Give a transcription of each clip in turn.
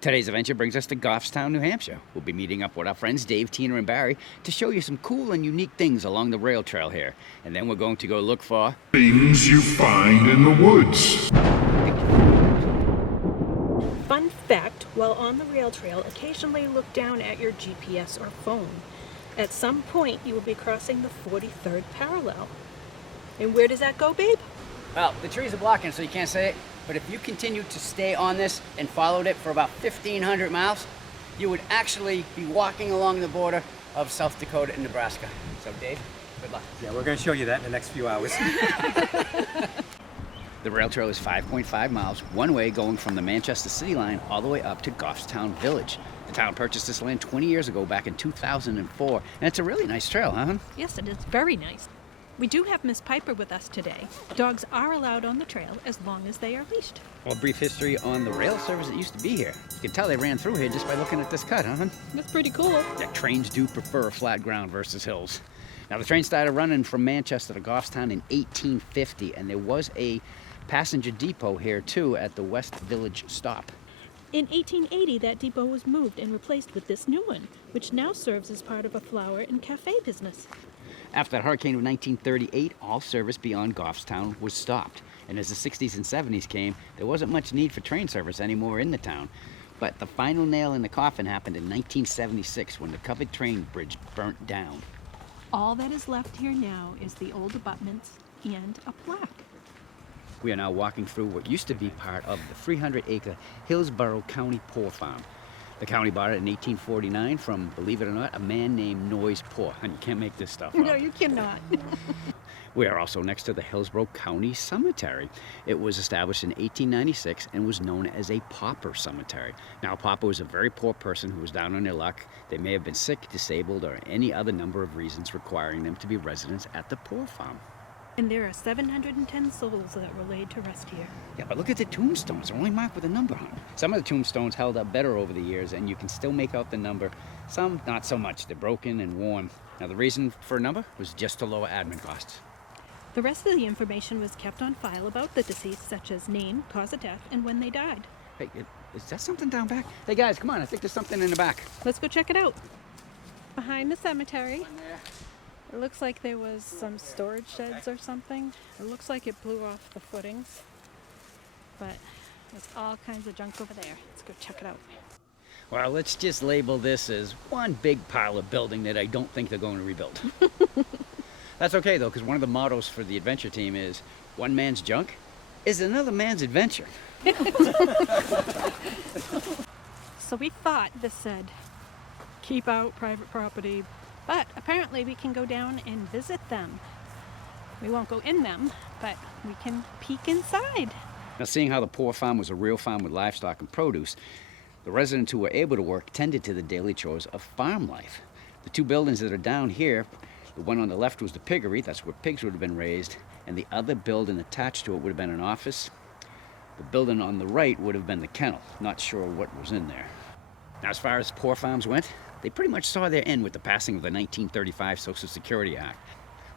Today's adventure brings us to Goffstown, New Hampshire. We'll be meeting up with our friends Dave, Tina, and Barry to show you some cool and unique things along the rail trail here. And then we're going to go look for things you find in the woods. Fun fact, while on the rail trail, occasionally look down at your GPS or phone. At some point, you will be crossing the 43rd parallel. And where does that go, babe? Well, the trees are blocking, so you can't say it. But if you continue to stay on this and followed it for about 1,500 miles, you would actually be walking along the border of South Dakota and Nebraska. So, Dave, good luck. Yeah, we're going to show you that in the next few hours. The rail trail is 5.5 miles, one way going from the Manchester City line all the way up to Goffstown Village. The town purchased this land 20 years ago, back in 2004, and it's a really nice trail, huh? Yes, it is very nice. We do have Miss Piper with us today. Dogs are allowed on the trail as long as they are leashed. Well, a brief history on the rail service that used to be here. You can tell they ran through here just by looking at this cut, huh? That's pretty cool. Yeah, trains do prefer flat ground versus hills. Now, the train started running from Manchester to Goffstown in 1850, and there was a passenger depot here, too, at the West Village stop. In 1880, that depot was moved and replaced with this new one, which now serves as part of a flower and cafe business. After the hurricane of 1938, all service beyond Goffstown was stopped. And as the 60s and 70s came, there wasn't much need for train service anymore in the town. But the final nail in the coffin happened in 1976 when the covered train bridge burnt down. All that is left here now is the old abutments and a plaque. We are now walking through what used to be part of the 300-acre Hillsborough County Poor Farm. The county bought it in 1849 from, believe it or not, a man named Noyes Poor. And you can't make this stuff up. No, you cannot. We are also next to the Hillsborough County Cemetery. It was established in 1896 and was known as a pauper cemetery. Now, a pauper was a very poor person who was down on their luck. They may have been sick, disabled, or any other number of reasons requiring them to be residents at the poor farm. And there are 710 souls that were laid to rest here. Yeah, but look at the tombstones. They're only marked with a number on them. Some of the tombstones held up better over the years, and you can still make out the number. Some, not so much. They're broken and worn. Now, the reason for a number was just to lower admin costs. The rest of the information was kept on file about the deceased, such as name, cause of death, and when they died. Hey, is that something down back? Hey, guys, come on. I think there's something in the back. Let's go check it out. Behind the cemetery. It looks like there was some storage sheds or something. It looks like it blew off the footings. But there's all kinds of junk over there. Let's go check it out. Well, let's just label this as one big pile of building that I don't think they're going to rebuild. That's okay, though, because one of the mottos for the adventure team is, one man's junk is another man's adventure. So we thought this said, keep out private property. But apparently we can go down and visit them. We won't go in them, but we can peek inside. Now, seeing how the poor farm was a real farm with livestock and produce, the residents who were able to work tended to the daily chores of farm life. The two buildings that are down here, the one on the left was the Piggery, that's where pigs would have been raised, and the other building attached to it would have been an office. The building on the right would have been the kennel. Not sure what was in there. Now, as far as poor farms went, they pretty much saw their end with the passing of the 1935 Social Security Act,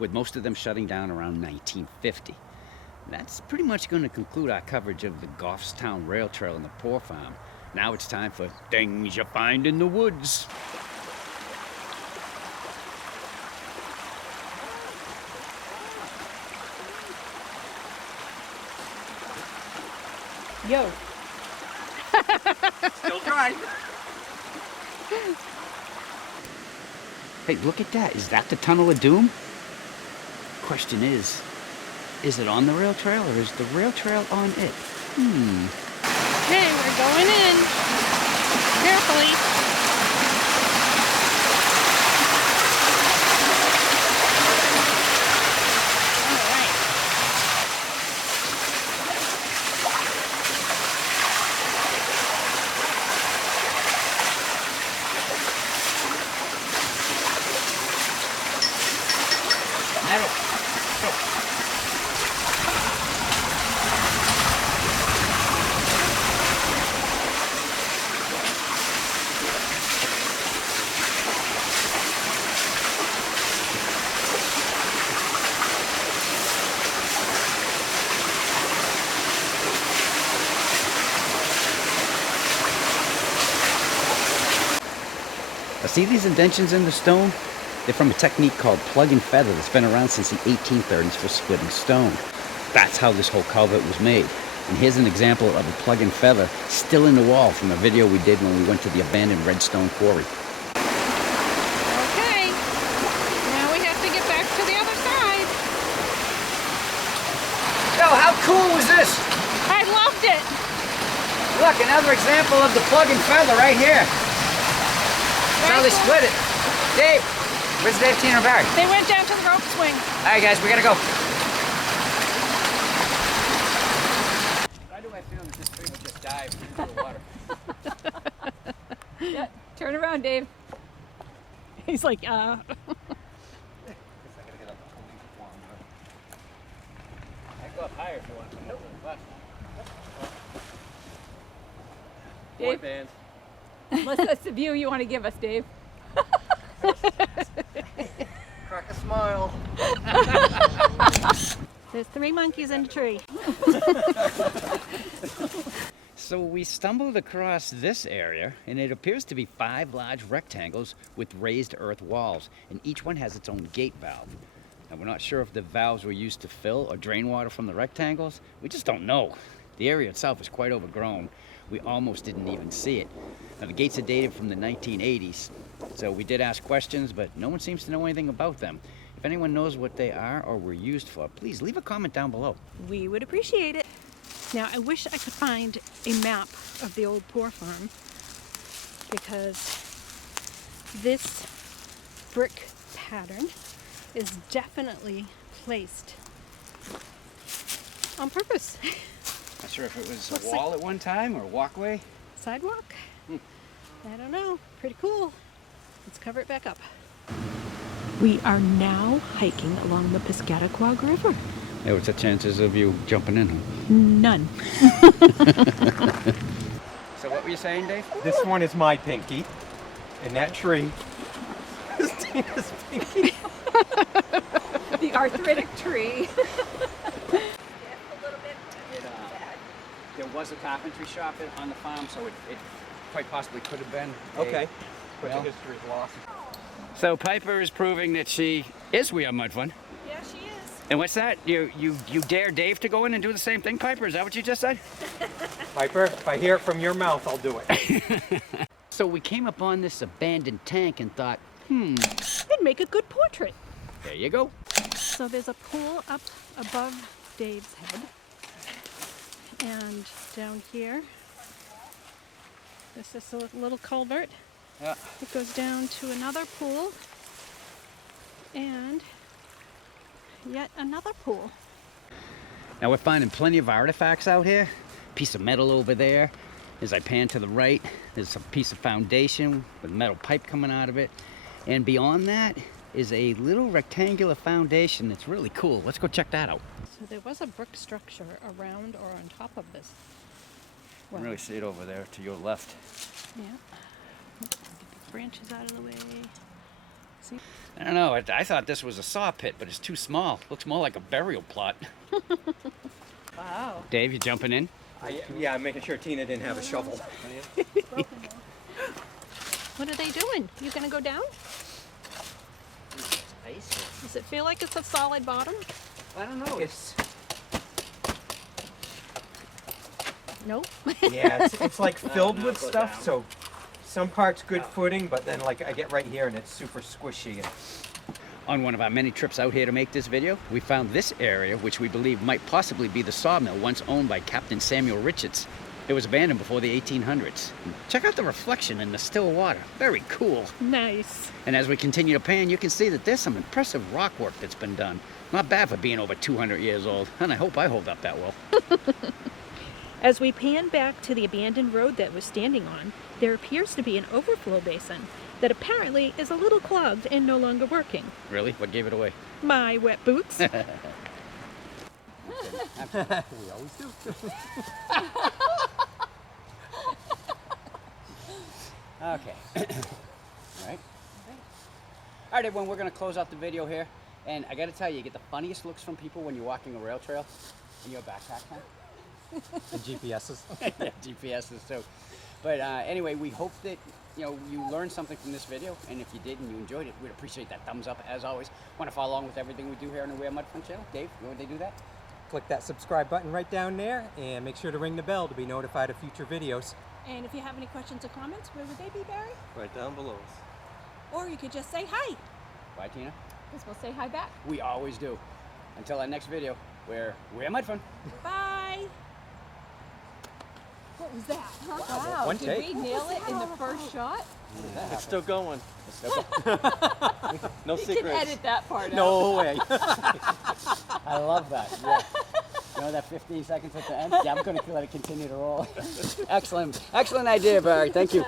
with most of them shutting down around 1950. That's pretty much going to conclude our coverage of the Goffstown Rail Trail and the Poor Farm. Now it's time for things you find in the woods. Yo. Still trying. Hey, look at that. Is that the Tunnel of Doom? Question is it on the rail trail or is the rail trail on it? Okay, we're going in. Carefully. See these indentions in the stone? They're from a technique called plug and feather that's been around since the 1830s for splitting stone. That's how this whole culvert was made. And here's an example of a plug and feather still in the wall from a video we did when we went to the abandoned redstone quarry. Okay, now we have to get back to the other side. Yo, how cool was this? I loved it. Look, another example of the plug and feather right here. That's how they split it. Dave, where's Dave, Tina, and Barry? They went down to the rope swing. All right, guys, we gotta go. Why do I feel that this tree would just dive into the water? Yeah, turn around, Dave. He's like, I go up higher if you want. Dave, unless that's the view you want to give us, Dave. Crack a smile. there's 3 monkeys in a tree. So we stumbled across this area, and it appears to be 5 large rectangles with raised earth walls, and each one has its own gate valve. Now, we're not sure if the valves were used to fill or drain water from the rectangles. We just don't know. The area itself is quite overgrown. We almost didn't even see it. Now, the gates are dated from the 1980s, so we did ask questions, but no one seems to know anything about them. If anyone knows what they are or were used for, please leave a comment down below. We would appreciate it. Now, I wish I could find a map of the old Poor farm, because this brick pattern is definitely placed on purpose. Not sure if it was Looks a wall at one time or a walkway. Sidewalk? I don't know. Pretty cool. Let's cover it back up. We are now hiking along the Piscataqua River. Yeah, what's the chances of you jumping in? None. So what were you saying, Dave? This one is my pinky, and that tree is Tina's pinky. The arthritic tree. There was a carpentry shop on the farm, so it quite possibly could have been. Okay. But well. the history is lost. So Piper is proving that she is We Are Mud Fun. Yeah, she is. And what's that? You dare Dave to go in and do the same thing, Piper? Is that what you just said? Piper, if I hear it from your mouth, I'll do it. So we came upon this abandoned tank and thought, It'd make a good portrait. there you go. So there's a pool up above Dave's head. And down here, this is a little culvert. Yeah. It goes down to another pool. And yet another pool. Now we're finding plenty of artifacts out here. Piece of metal over there. As I pan to the right, there's a piece of foundation with metal pipe coming out of it. And beyond that is a little rectangular foundation that's really cool. Let's go check that out. So there was a brick structure around or on top of this. You can really see it over there to your left. Yeah. Get these branches out of the way. See? I don't know, I thought this was a saw pit, but it's too small. Looks more like a burial plot. Wow. Dave, you jumping in? Yeah, I'm making sure Tina didn't have a shovel. What are they doing? You gonna go down? Does it feel like it's a solid bottom? I don't know. It's Nope. Yeah, it's like filled with stuff, so some parts good footing, but then like I get right here and it's super squishy. And on one of our many trips out here to make this video, we found this area, which we believe might possibly be the sawmill once owned by Captain Samuel Richards. It was abandoned before the 1800s. Check out the reflection in the still water. Very cool. Nice. And as we continue to pan, you can see that there's some impressive rock work that's been done. Not bad for being over 200 years old, and I hope I hold up that well. As we pan back to the abandoned road that was standing on, there appears to be an overflow basin that apparently is a little clogged and no longer working. Really? What gave it away? My wet boots. we always do. Okay. All right. All right, everyone, we're going to close out the video here. And I got to tell you, you get the funniest looks from people when you're walking a rail trail in your backpack, huh? The GPSs. Yeah, GPSs too. But anyway, we hope that you learned something from this video, and if you did and you enjoyed it, we'd appreciate that thumbs up as always. Want to follow along with everything we do here on the We Are Mud Fun channel? Dave, where would they do that? Click that subscribe button right down there and make sure to ring the bell to be notified of future videos. And if you have any questions or comments, where would they be, Barry? Right down below us. Or you could just say hi, Bye, Tina. because we'll say hi back. We always do. Until our next video, where We Are Mud Fun. Bye. What was that? Wow, One did take. we nail it in the first shot? It's still going. No You can secrets. edit that part out. No way. I love that. Yeah. You know that 15 seconds at the end? Yeah, I'm going to let it continue to roll. Excellent. Excellent idea, Barry. Thank you.